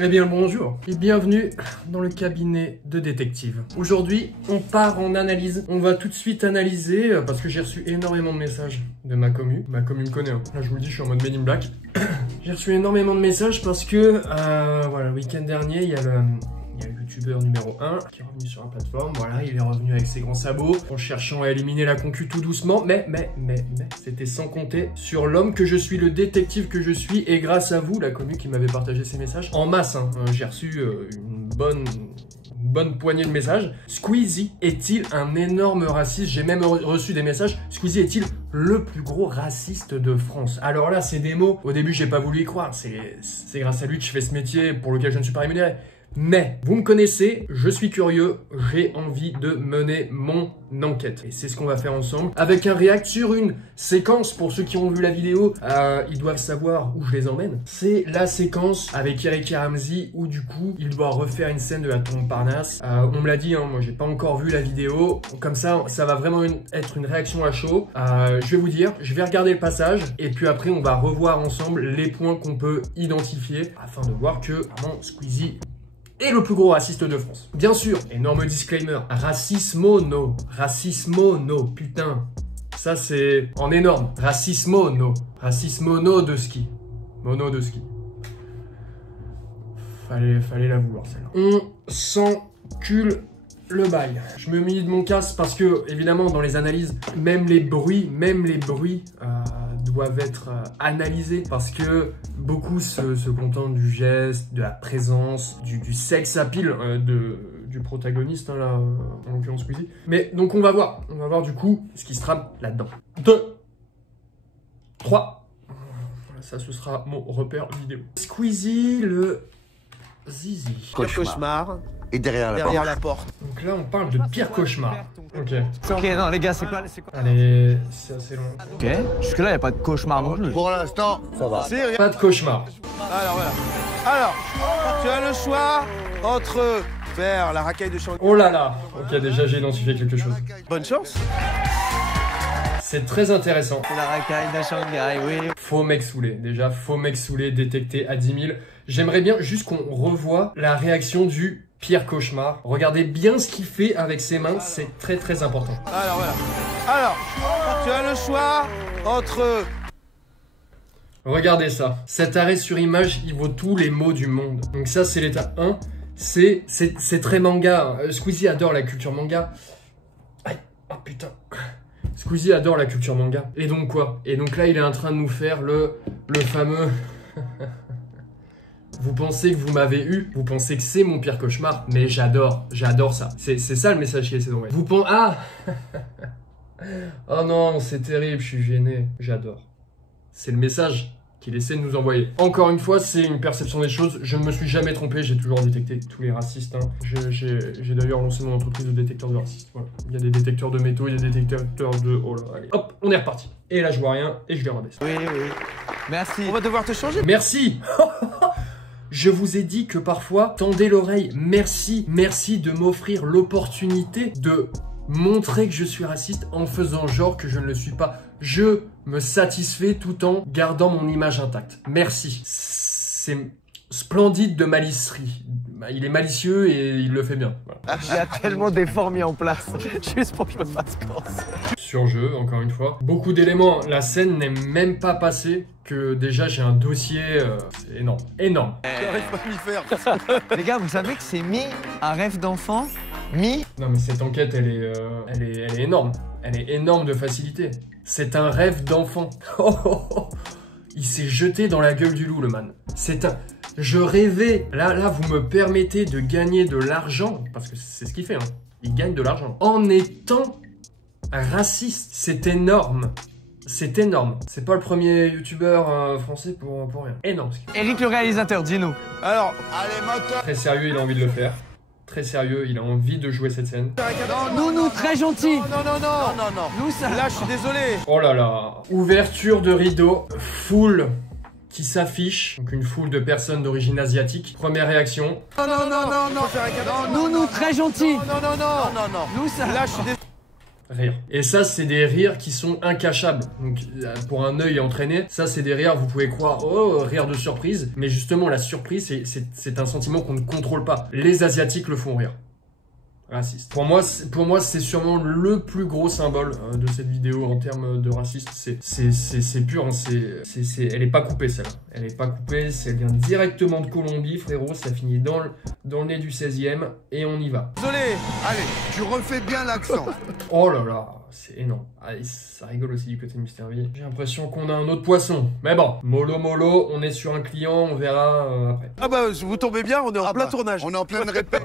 Eh bien bonjour et bienvenue dans le cabinet de détective. Aujourd'hui on part en analyse. On va tout de suite analyser parce que j'ai reçu énormément de messages de ma commu. Ma commu me connaît, hein. Là je vous le dis, je suis en mode Men in Black. J'ai reçu énormément de messages parce que voilà, le week-end dernier il y a le youtubeur numéro 1 qui est revenu sur la plateforme. Voilà, il est revenu avec ses grands sabots en cherchant à éliminer la concu tout doucement. Mais c'était sans compter sur l'homme que je suis, le détective que je suis. Et grâce à vous, la commu qui m'avait partagé ces messages en masse, hein. J'ai reçu une bonne poignée de messages. Squeezie est-il un énorme raciste? J'ai même reçu des messages. Squeezie est-il le plus gros raciste de France? Alors là, c'est des mots. Au début, j'ai pas voulu y croire. C'est grâce à lui que je fais ce métier pour lequel je ne suis pas rémunéré. Mais, vous me connaissez, je suis curieux, j'ai envie de mener mon enquête. Et c'est ce qu'on va faire ensemble, avec un react sur une séquence. Pour ceux qui ont vu la vidéo, ils doivent savoir où je les emmène. C'est la séquence avec Eric et Ramsey, où du coup, il doit refaire une scène de la tombe Parnasse. On me l'a dit, hein, moi j'ai pas encore vu la vidéo. Comme ça va vraiment être une réaction à chaud. Je vais vous dire, je vais regarder le passage, et puis après on va revoir ensemble les points qu'on peut identifier, afin de voir que, vraiment, Squeezie est le plus gros raciste de France. Bien sûr, énorme disclaimer, racismo no, putain. Ça c'est en énorme, racismo no de ski. Mono de ski. Fallait la vouloir celle-là. On s'encule le bail. Je me munis de mon casque parce que, évidemment, dans les analyses, même les bruits doivent être analysés parce que beaucoup se contentent du geste, de la présence, du sex appeal du protagoniste, hein, là, en l'occurrence Squeezie. Mais donc on va voir du coup ce qui se trame là-dedans. 2, 3. Ça, ce sera mon repère vidéo. Squeezie le zizi. Cauchemar. Et derrière la porte. Donc là, on parle de pire cauchemar. Ok. Ok, non, les gars, c'est quoi? Allez, c'est assez long. Ok, jusque-là, il n'y a pas de cauchemar non plus. Pour l'instant, ça va. Pas de cauchemar. Alors voilà. Alors, tu as le choix entre faire la racaille de Shanghai. Oh là là. Ok, déjà, j'ai identifié quelque chose. Bonne chance. C'est très intéressant. La racaille de Shanghai, oui. Faux mec saoulé. Déjà, faux mec saoulé détecté à 10 000. J'aimerais bien juste qu'on revoie la réaction du pire cauchemar. Regardez bien ce qu'il fait avec ses mains, c'est très important. Alors voilà. Alors, tu as le choix entre... Regardez ça. Cet arrêt sur image, il vaut tous les mots du monde. Donc ça, c'est l'état 1. C'est très manga. Squeezie adore la culture manga. Aïe, oh putain. Squeezie adore la culture manga. Et donc quoi? Et donc là, il est en train de nous faire le fameux... Vous pensez que vous m'avez eu, vous pensez que c'est mon pire cauchemar, mais j'adore ça. C'est ça le message qui est envoyé. Vous pensez... Ah oh non, c'est terrible, je suis gêné. J'adore. C'est le message qu'il essaie de nous envoyer. Encore une fois, c'est une perception des choses. Je ne me suis jamais trompé, j'ai toujours détecté tous les racistes. Hein. J'ai d'ailleurs lancé mon entreprise de détecteurs de racistes. Voilà. Il y a des détecteurs de métaux, il y a des détecteurs de... Oh là, allez. Hop, on est reparti. Et là, je vois rien, et je les rabaisse. Oui. Merci. On va devoir te changer. Merci. Je vous ai dit que parfois, tendez l'oreille. Merci de m'offrir l'opportunité de montrer que je suis raciste en faisant genre que je ne le suis pas. Je me satisfais tout en gardant mon image intacte. Merci. C'est splendide de malicerie. Il est malicieux et il le fait bien. Voilà. Il y a tellement d'efforts mis en place, juste pour que je me fasse penser. Sur jeu, encore une fois. Beaucoup d'éléments. La scène n'est même pas passée. Que déjà j'ai un dossier énorme. J'arrive pas à m'y faire. Les gars, vous savez que c'est un rêve d'enfant. Non mais cette enquête elle est énorme. Elle est énorme de facilité. C'est un rêve d'enfant. Il s'est jeté dans la gueule du loup le man. Je rêvais. Là vous me permettez de gagner de l'argent. Parce que c'est ce qu'il fait, hein. Il gagne de l'argent. En étant raciste. C'est énorme. C'est énorme. C'est pas le premier youtubeur français pour rien. Énorme. Eric le réalisateur, dis-nous. Alors, allez, moteur. Très sérieux, il a envie de le faire. Très sérieux, il a envie de jouer cette scène. Nous, très gentils. Non. Nous, ça... Là, je suis désolé. Oh là là. Ouverture de rideau. Foule qui s'affiche. Donc une foule de personnes d'origine asiatique. Première réaction. Non. Nous, très gentils. Non. Nous, ça... Là, je suis désolé. rire. Et ça, c'est des rires qui sont incachables. Donc, pour un œil entraîné, ça, c'est des rires, vous pouvez croire, oh, rire de surprise. Mais justement, la surprise, c'est un sentiment qu'on ne contrôle pas. Les Asiatiques le font rire. Raciste. Pour moi, c'est sûrement le plus gros symbole de cette vidéo en termes de racisme. C'est pur, hein, elle est pas coupée celle-là. Elle est pas coupée, elle vient directement de Colombie, frérot. Ça finit dans le nez du 16e et on y va. Désolé, allez, tu refais bien l'accent. Oh là là, c'est énorme. Ah, ça rigole aussi du côté de Mr V. J'ai l'impression qu'on a un autre poisson. Mais bon, mollo, on est sur un client, on verra après. Ah bah, vous tombez bien, on est en plein tournage. On est en plein répète.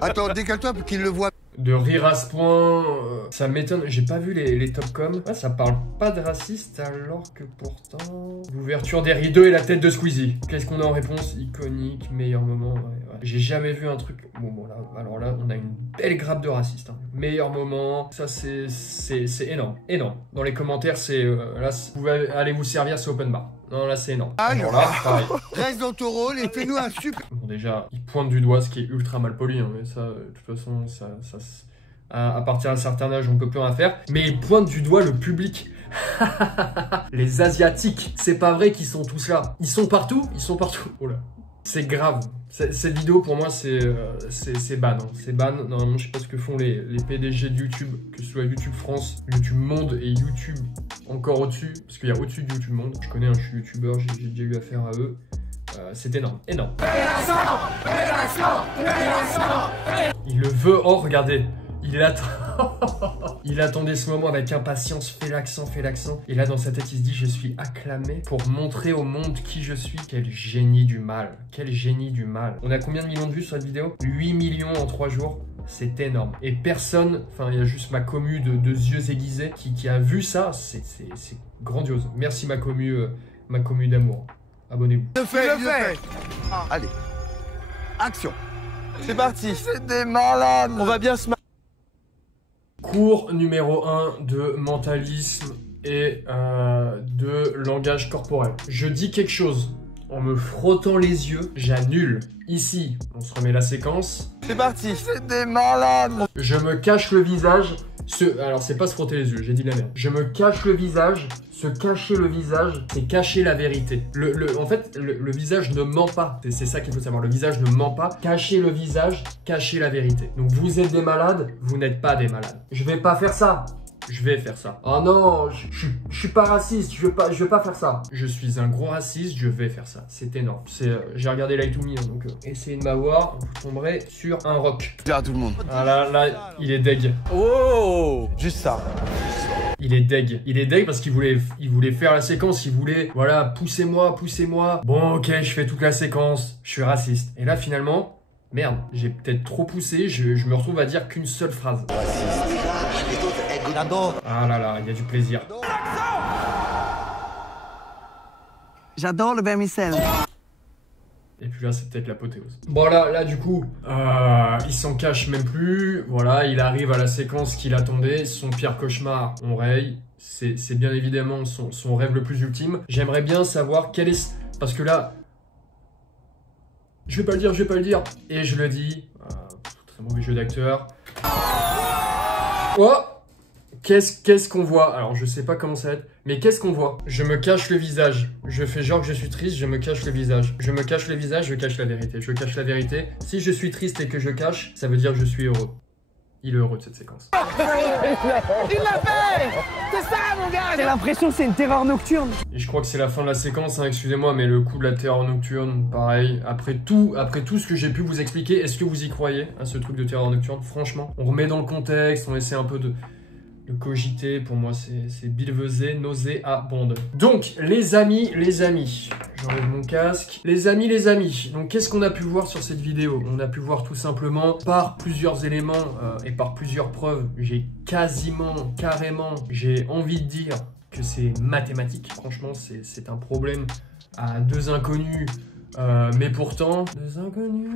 Attends, décale-toi pour qu'il le voit. De rire à ce point, ça m'étonne. J'ai pas vu les top com. Ah, ça parle pas de raciste alors que pourtant... L'ouverture des rideaux et la tête de Squeezie. Qu'est-ce qu'on a en réponse? Iconique, meilleur moment. Ouais. J'ai jamais vu un truc... Bon là, alors là, on a une belle grappe de raciste. Hein. Meilleur moment. Ça, c'est énorme. Énorme. Dans les commentaires, c'est... là, vous pouvez aller vous servir, c'est open bar. Non, là, c'est énorme. Alors là, pareil. Reste dans ton rôle et fais-nous un super... Bon, déjà, il pointe du doigt, ce qui est ultra mal poli, hein, mais ça, de toute façon, à partir d'un certain âge, on peut plus rien faire. Mais il pointe du doigt le public. Les Asiatiques, c'est pas vrai qu'ils sont tous là. Ils sont partout. Oh là. C'est grave. Cette vidéo, pour moi, c'est ban. Hein. C'est ban. Normalement, je sais pas ce que font les PDG de YouTube, que ce soit YouTube France, YouTube Monde et YouTube encore au-dessus. Parce qu'il y a au-dessus de YouTube Monde. Je connais, hein, je suis YouTubeur, j'ai déjà eu affaire à eux. C'est énorme, énorme. Il le veut, oh regardez. Il attendait ce moment avec impatience, fait l'accent. Et là, dans sa tête, il se dit, je suis acclamé pour montrer au monde qui je suis. Quel génie du mal. Quel génie du mal. On a combien de millions de vues sur cette vidéo? 8 millions en 3 jours. C'est énorme. Et personne, enfin, il y a juste ma commu de yeux aiguisés qui a vu ça. C'est grandiose. Merci ma commu d'amour. Abonnez-vous. Le fait. Allez. Action. C'est parti. C'est des malades. On va bien se marrer. Cours numéro 1 de mentalisme et de langage corporel. Je dis quelque chose en me frottant les yeux, j'annule. Ici, on se remet la séquence. C'est parti. C'est des malades. Je me cache le visage. Alors, c'est pas se frotter les yeux, j'ai dit la merde. Je me cache le visage. Se cacher le visage, c'est cacher la vérité. En fait, le visage ne ment pas. C'est ça qu'il faut savoir. Le visage ne ment pas. Cacher le visage, cacher la vérité. Donc, vous êtes des malades, vous n'êtes pas des malades. Je vais pas faire ça. Je vais faire ça. Oh non, je suis pas raciste, je vais pas faire ça. Je suis un gros raciste, je vais faire ça. C'est énorme. J'ai regardé Light to Me, hein, donc essayez de m'avoir, vous tomberez sur un rock. À tout le monde. Ah là, il est deg. Oh, juste ça. Il est deg parce qu'il voulait faire la séquence, il voulait, voilà, poussez-moi. Bon, ok, je fais toute la séquence, je suis raciste. Et là, finalement, merde, j'ai peut-être trop poussé, je me retrouve à dire qu'une seule phrase. Ah là là, il y a du plaisir. J'adore le vermicelle. Et puis là, c'est peut-être l'apothéose. Bon là, du coup, il s'en cache même plus. Voilà, il arrive à la séquence qu'il attendait. Son pire cauchemar, on raye. C'est bien évidemment son rêve le plus ultime. J'aimerais bien savoir quel est... Parce que là... Je vais pas le dire. Et je le dis. Très mauvais jeu d'acteur. Oh! Qu'est-ce qu'on voit? Alors, je sais pas comment ça va être, mais qu'est-ce qu'on voit? Je me cache le visage. Je fais genre que je suis triste, je me cache le visage. Je me cache le visage, je cache la vérité. Je cache la vérité. Si je suis triste et que je cache, ça veut dire que je suis heureux. Il est heureux de cette séquence. Il l'a fait! C'est ça, mon gars! J'ai l'impression que c'est une terreur nocturne. Et je crois que c'est la fin de la séquence, hein, excusez-moi, mais le coup de la terreur nocturne, pareil. Après tout ce que j'ai pu vous expliquer, est-ce que vous y croyez à ce truc de terreur nocturne? Franchement, on remet dans le contexte, on essaie un peu de cogiter. Pour moi, c'est bilvesé, nauséabonde. Donc, les amis, j'enlève mon casque. Les amis, donc qu'est-ce qu'on a pu voir sur cette vidéo? On a pu voir tout simplement, par plusieurs éléments et par plusieurs preuves, carrément, j'ai envie de dire que c'est mathématique. Franchement, c'est un problème à deux inconnus, mais pourtant, deux inconnus,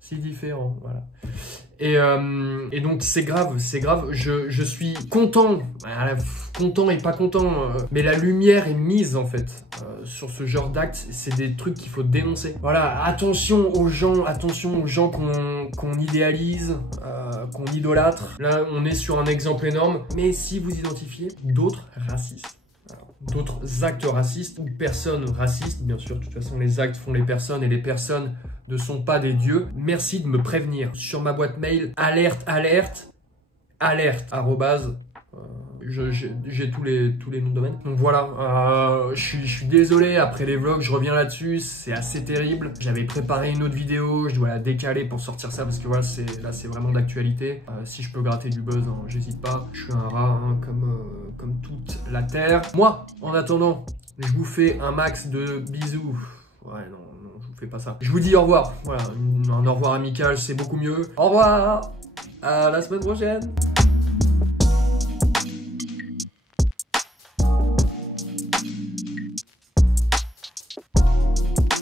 si différents, voilà. Et donc c'est grave, je suis content, content et pas content, mais la lumière est mise en fait sur ce genre d'actes, c'est des trucs qu'il faut dénoncer. Voilà, attention aux gens qu'on idéalise, qu'on idolâtre. Là on est sur un exemple énorme, mais si vous identifiez d'autres racistes, d'autres actes racistes ou personnes racistes, bien sûr, de toute façon les actes font les personnes et les personnes ne sont pas des dieux. Merci de me prévenir sur ma boîte mail alerte j'ai tous les noms de domaine. Donc voilà, je suis désolé, après les vlogs je reviens là-dessus, c'est assez terrible. J'avais préparé une autre vidéo, je dois la décaler pour sortir ça parce que voilà, là c'est vraiment d'actualité. Si je peux gratter du buzz, hein, j'hésite pas. Je suis un rat hein, comme toute la terre. Moi, en attendant, je vous fais un max de bisous. Ouais, non, je vous fais pas ça. Je vous dis au revoir. Voilà, un au revoir amical, c'est beaucoup mieux. Au revoir, à la semaine prochaine.